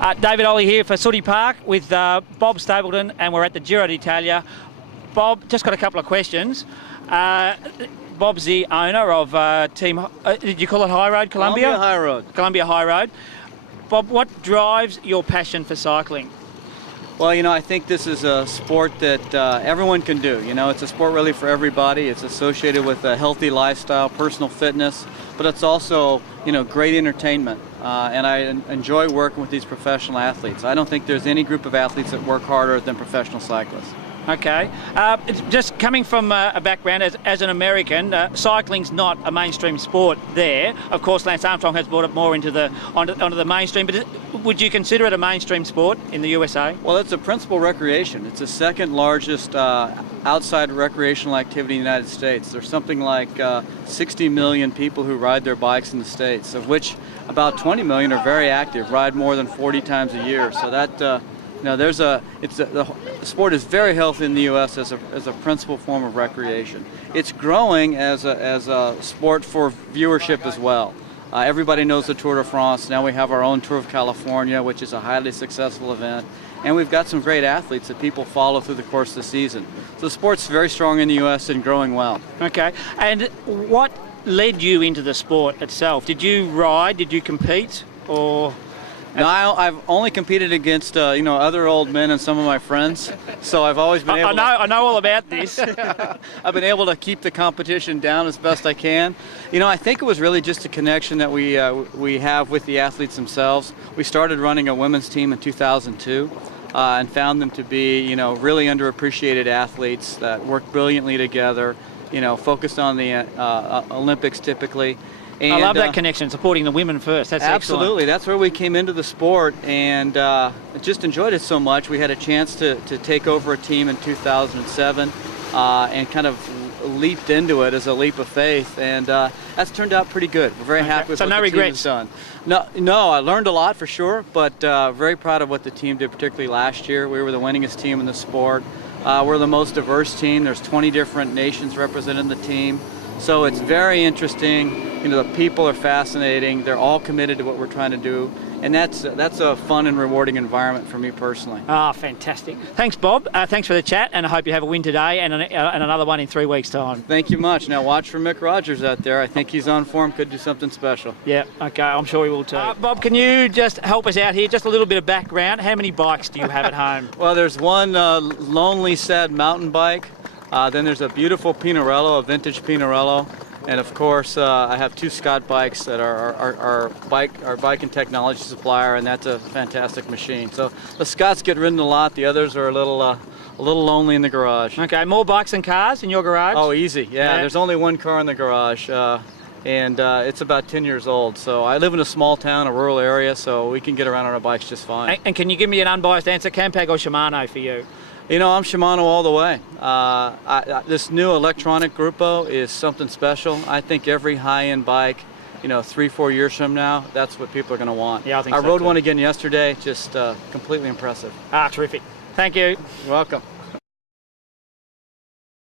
David Olle here for Sooty Park with Bob Stapleton, and we're at the Giro d'Italia. Bob, just got a couple of questions. Bob's the owner of Team, did you call it High Road Columbia? Columbia High Road. Columbia High Road. Bob, what drives your passion for cycling? Well, you know, I think this is a sport that everyone can do. You know, it's a sport really for everybody. It's associated with a healthy lifestyle, personal fitness, but it's also, you know, great entertainment. And I enjoy working with these professional athletes. I don't think there's any group of athletes that work harder than professional cyclists. Okay. Just coming from a background as an American, cycling's not a mainstream sport there. Of course, Lance Armstrong has brought it more into onto the mainstream, but would you consider it a mainstream sport in the USA? Well, it's a principal recreation. It's the second largest outside recreational activity in the United States. There's something like 60 million people who ride their bikes in the States, of which about 20 million are very active, ride more than 40 times a year. So that no, the sport is very healthy in the U.S. as a principal form of recreation. It's growing as a sport for viewership as well. Everybody knows the Tour de France. Now we have our own Tour of California, which is a highly successful event. And we've got some great athletes that people follow through the course of the season. So the sport's very strong in the U.S. and growing well. Okay. And what led you into the sport itself? Did you ride? Did you compete? Or... No, I've only competed against you know, other old men and some of my friends, so I've always been able I know all about this. I've been able to keep the competition down as best I can. You know, I think it was really just a connection that we have with the athletes themselves. We started running a women's team in 2002 and found them to be, you know, really underappreciated athletes that work brilliantly together, you know, focused on the Olympics typically. And, I love that connection, supporting the women first. That's absolutely. Excellent. That's where we came into the sport, and just enjoyed it so much. We had a chance to take over a team in 2007 and kind of leaped into it as a leap of faith, and that's turned out pretty good. We're very happy with what the team has done. No, I learned a lot for sure, but very proud of what the team did, particularly last year. We were the winningest team in the sport. We're the most diverse team. There's 20 different nations represented in the team. So it's very interesting. You know, the people are fascinating. They're all committed to what we're trying to do, and that's a fun and rewarding environment for me personally. Ah, fantastic. Thanks, Bob. Thanks for the chat, and I hope you have a win today and another one in 3 weeks' time. Thank you much. Now watch for Mick Rogers out there. I think he's on form. Could do something special. Yeah. Okay. I'm sure he will too. Bob, can you just help us out here? Just a little bit of background. How many bikes do you have at home? Well, there's one lonely, sad mountain bike. Then there's a beautiful Pinarello, a vintage Pinarello. And of course, I have 2 Scott bikes that are our bike and technology supplier, and that's a fantastic machine. So the Scotts get ridden a lot. The others are a little lonely in the garage. Okay, more bikes than cars in your garage? Oh, easy. Yeah. There's only 1 car in the garage, and it's about 10 years old. So I live in a small town, a rural area, so we can get around on our bikes just fine. And can you give me an unbiased answer, Campag or Shimano for you? You know, I'm Shimano all the way. This new electronic Gruppo is something special. I think every high-end bike, you know, 3-4 years from now, that's what people are going to want. Yeah, I think so I rode too. one again yesterday, just completely impressive. Ah, terrific. Thank you. You're welcome.